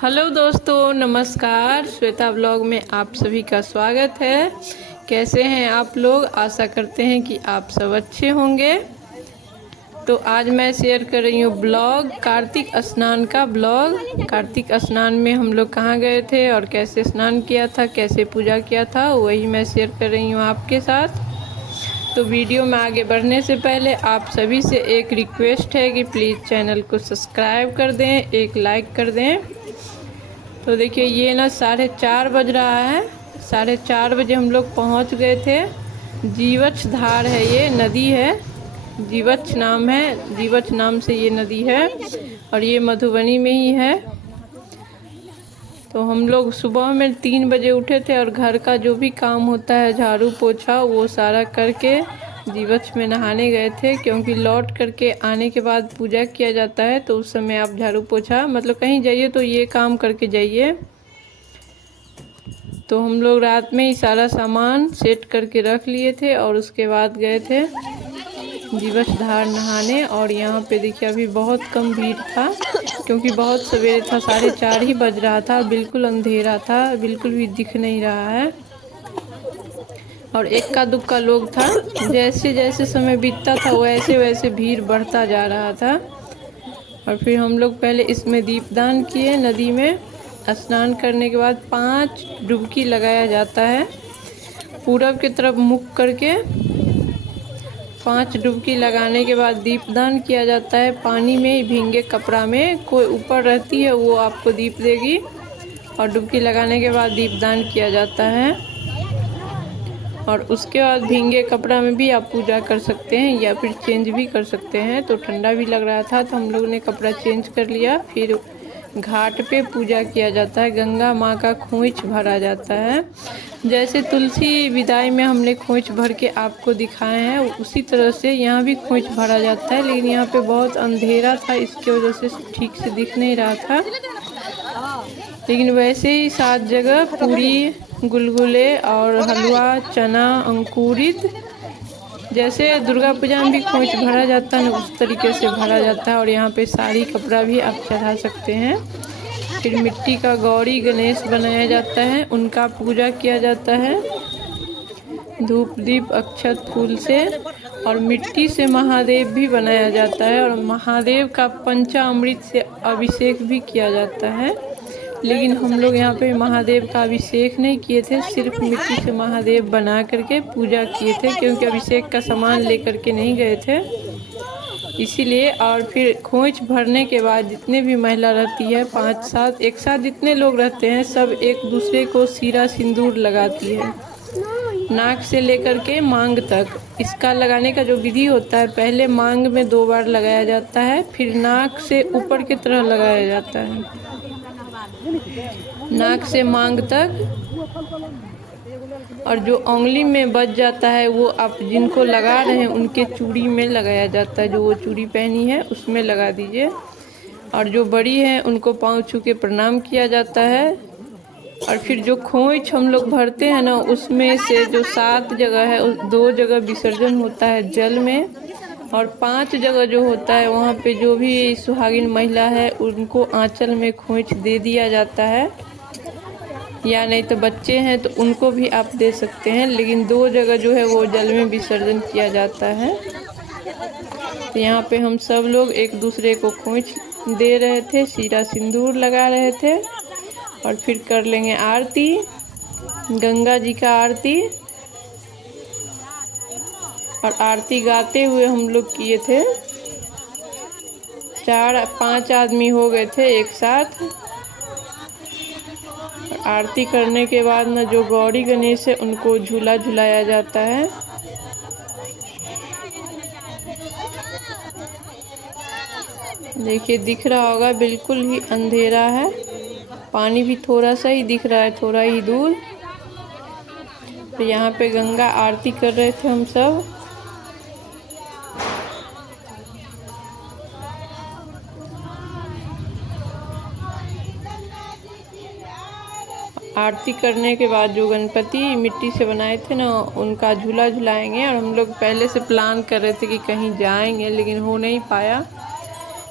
Hello दोस्तों, नमस्कार। Shweta blog में आप सभी का स्वागत है। कैसे हैं आप लोग? आशा करते हैं कि आप सब अच्छे होंगे। तो आज मैं शेयर कर रही हूँ ब्लॉग, कार्तिक स्नान का ब्लॉग। कार्तिक स्नान में हम लोग कहाँ गए थे और कैसे स्नान किया था, कैसे पूजा किया था, वही मैं शेयर कर रही हूँ आपके साथ। तो वीडियो में आगे बढ़ने से पहले आप सभी से एक रिक्वेस्ट है कि प्लीज़ चैनल को सब्सक्राइब कर दें, एक लाइक कर दें। तो देखिए ये ना 4:30 बज रहा है। 4:30 बजे हम लोग पहुंच गए थे। जीवछ धार है, ये नदी है, जीवछ नाम है, जीवछ नाम से ये नदी है और ये मधुबनी में ही है। तो हम लोग सुबह में 3 बजे उठे थे और घर का जो भी काम होता है, झाड़ू पोछा, वो सारा करके जीवछ में नहाने गए थे। क्योंकि लौट करके आने के बाद पूजा किया जाता है, तो उस समय आप झाड़ू पोछा मतलब कहीं जाइए तो ये काम करके जाइए। तो हम लोग रात में ही सारा सामान सेट करके रख लिए थे और उसके बाद गए थे जीवछ धार नहाने। और यहाँ पे देखिए अभी बहुत कम भीड़ था, क्योंकि बहुत सवेरे था, 4:30 ही बज रहा था, बिल्कुल अंधेरा था, बिल्कुल भी दिख नहीं रहा है। और इक्का दुक्का लोग था। जैसे जैसे समय बीतता था वैसे वैसे भीड़ बढ़ता जा रहा था। और फिर हम लोग पहले इसमें दीपदान किए। नदी में स्नान करने के बाद 5 डुबकी लगाया जाता है, पूरब की तरफ मुख करके 5 डुबकी लगाने के बाद दीपदान किया जाता है। पानी में भींगे कपड़ा में, कोई ऊपर रहती है वो आपको दीप देगी। और डुबकी लगाने के बाद दीपदान किया जाता है। और उसके बाद भींगे कपड़ा में भी आप पूजा कर सकते हैं या फिर चेंज भी कर सकते हैं। तो ठंडा भी लग रहा था तो हम लोग ने कपड़ा चेंज कर लिया। फिर घाट पे पूजा किया जाता है, गंगा माँ का खोइच भरा जाता है। जैसे तुलसी विदाई में हमने खोइच भर के आपको दिखाए हैं, उसी तरह से यहाँ भी खोइच भरा जाता है। लेकिन यहाँ पे बहुत अंधेरा था, इसकी वजह से ठीक से दिख नहीं रहा था। लेकिन वैसे ही 7 जगह पूरी, गुलगुले और हलवा, चना, अंकुरित, जैसे दुर्गा पूजा में भी खोइच भरा जाता है ना, उस तरीके से भरा जाता है। और यहाँ पे साड़ी कपड़ा भी आप चढ़ा सकते हैं। फिर मिट्टी का गौरी गणेश बनाया जाता है, उनका पूजा किया जाता है धूप दीप अक्षत फूल से। और मिट्टी से महादेव भी बनाया जाता है और महादेव का पंचामृत से अभिषेक भी किया जाता है। लेकिन हम लोग यहाँ पे महादेव का अभिषेक नहीं किए थे, सिर्फ मिट्टी से महादेव बना करके पूजा किए थे, क्योंकि अभिषेक का सामान लेकर के नहीं गए थे इसीलिए। और फिर खोइच भरने के बाद जितने भी महिला रहती है, 5-7 एक साथ जितने लोग रहते हैं, सब एक दूसरे को सीरा सिंदूर लगाती है, नाक से लेकर के मांग तक। इसका लगाने का जो विधि होता है, पहले मांग में 2 बार लगाया जाता है, फिर नाक से ऊपर की तरह लगाया जाता है, नाक से मांग तक। और जो उंगली में बच जाता है वो आप जिनको लगा रहे हैं उनके चूड़ी में लगाया जाता है, जो वो चूड़ी पहनी है उसमें लगा दीजिए। और जो बड़ी हैं उनको पाँव छू के प्रणाम किया जाता है। और फिर जो खोइच हम लोग भरते हैं ना, उसमें से जो 7 जगह है, उस 2 जगह विसर्जन होता है जल में। और 5 जगह जो होता है वहाँ पे जो भी सुहागिन महिला है उनको आंचल में खोइच दे दिया जाता है, या नहीं तो बच्चे हैं तो उनको भी आप दे सकते हैं। लेकिन 2 जगह जो है वो जल में विसर्जन किया जाता है। तो यहाँ पे हम सब लोग एक दूसरे को खोइच दे रहे थे, सीरा सिंदूर लगा रहे थे। और फिर कर लेंगे आरती, गंगा जी का आरती। और आरती गाते हुए हम लोग किए थे, 4-5 आदमी हो गए थे एक साथ। आरती करने के बाद ना जो गौरी गणेश है उनको झूला झुलाया जाता है। देखिए दिख रहा होगा, बिल्कुल ही अंधेरा है, पानी भी थोड़ा सा ही दिख रहा है, थोड़ा ही दूर। तो यहाँ पे गंगा आरती कर रहे थे हम सब। आरती करने के बाद जो गणपति मिट्टी से बनाए थे ना, उनका झूला झुलाएंगे। और हम लोग पहले से प्लान कर रहे थे कि कहीं जाएंगे, लेकिन हो नहीं पाया,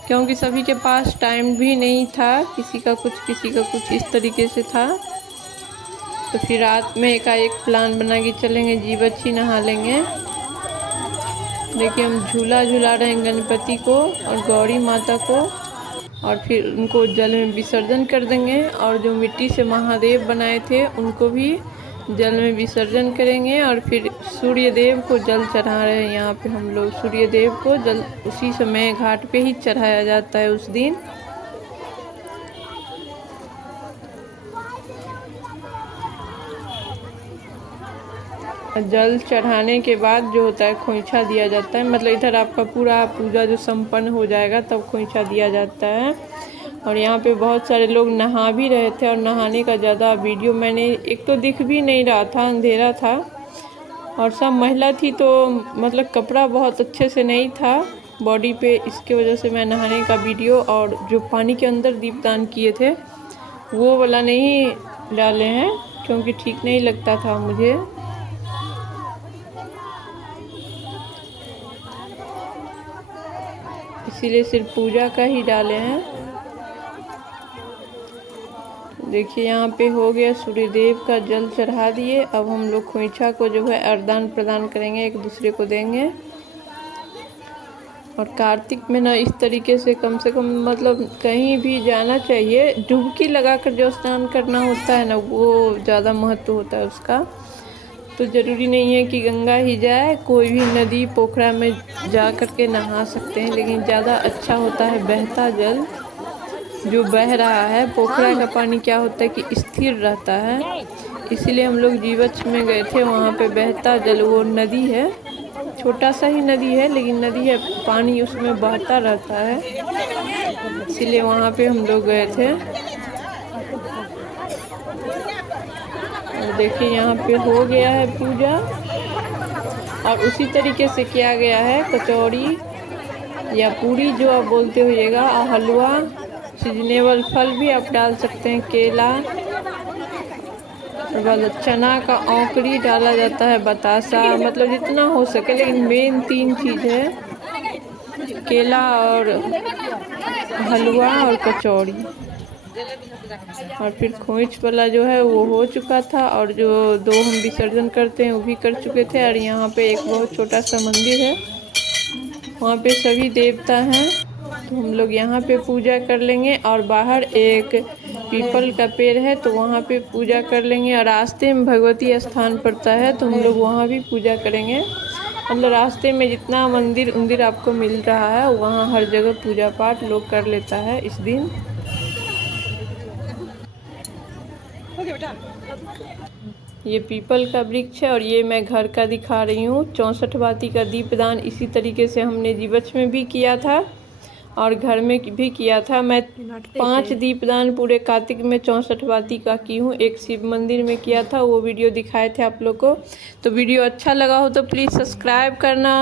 क्योंकि सभी के पास टाइम भी नहीं था, किसी का कुछ इस तरीके से था। तो फिर रात में एकाएक प्लान बना के चलेंगे, जीवछी नहा लेंगे। देखिए हम झूला झूला रहे हैं गणपति को और गौरी माता को, और फिर उनको जल में विसर्जन कर देंगे। और जो मिट्टी से महादेव बनाए थे उनको भी जल में विसर्जन करेंगे। और फिर सूर्य देव को जल चढ़ा रहे हैं यहाँ पे हम लोग। सूर्य देव को जल उसी समय घाट पे ही चढ़ाया जाता है उस दिन। जल चढ़ाने के बाद जो होता है खोइछा दिया जाता है, मतलब इधर आपका पूरा पूजा जो संपन्न हो जाएगा तब खोइछा दिया जाता है। और यहाँ पे बहुत सारे लोग नहा भी रहे थे, और नहाने का ज़्यादा वीडियो मैंने, एक तो दिख भी नहीं रहा था, अंधेरा था, और सब महिला थी तो मतलब कपड़ा बहुत अच्छे से नहीं था बॉडी पे, इसके वजह से मैं नहाने का वीडियो और जो पानी के अंदर दीपदान किए थे वो वाला नहीं डाले हैं, क्योंकि ठीक नहीं लगता था मुझे। इसीलिए सिर्फ पूजा का ही डाले हैं। देखिए यहाँ पे हो गया, सूर्यदेव का जल चढ़ा दिए। अब हम लोग खोइछा को जो है आदान प्रदान करेंगे, एक दूसरे को देंगे। और कार्तिक में ना इस तरीके से कम मतलब कहीं भी जाना चाहिए, डुबकी लगाकर जो स्नान करना होता है ना, वो ज़्यादा महत्व होता है उसका। तो ज़रूरी नहीं है कि गंगा ही जाए, कोई भी नदी पोखरा में जा कर के नहा सकते हैं, लेकिन ज़्यादा अच्छा होता है बहता जल जो बह रहा है। पोखरा का पानी क्या होता है कि स्थिर रहता है, इसीलिए हम लोग जीवछ में गए थे। वहाँ पे बहता जल, वो नदी है, छोटा सा ही नदी है लेकिन नदी है, पानी उसमें बहता रहता है, इसीलिए वहाँ पे हम लोग गए थे। और देखिए यहाँ पे हो गया है पूजा, और उसी तरीके से किया गया है कचौड़ी या पूरी जो आप बोलते होइएगा, हलवा, सीजनेबल फल भी आप डाल सकते हैं, केला, और बाद चना का औंकड़ी डाला जाता है, बतासा, मतलब जितना हो सके, लेकिन मेन 3 चीज़ है, केला और हलवा और कचौड़ी। और फिर खोइच वाला जो है वो हो चुका था, और जो 2 हम विसर्जन करते हैं वो भी कर चुके थे। और यहाँ पे एक बहुत छोटा सा मंदिर है, वहाँ पे सभी देवता हैं, तो हम लोग यहाँ पे पूजा कर लेंगे। और बाहर एक पीपल का पेड़ है तो वहाँ पे पूजा कर लेंगे। और रास्ते में भगवती स्थान पड़ता है तो हम लोग वहाँ भी पूजा करेंगे। मतलब रास्ते में जितना मंदिर आपको मिल रहा है वहाँ हर जगह पूजा पाठ लोग कर लेता है इस दिन। ये पीपल का वृक्ष है, और ये मैं घर का दिखा रही हूँ। 64 बाती का दीपदान इसी तरीके से हमने जीवछ में भी किया था और घर में भी किया था। मैं 5 दीपदान पूरे कार्तिक में 64 बाती का की हूँ। एक शिव मंदिर में किया था, वो वीडियो दिखाए थे आप लोग को। तो वीडियो अच्छा लगा हो तो प्लीज़ सब्सक्राइब करना।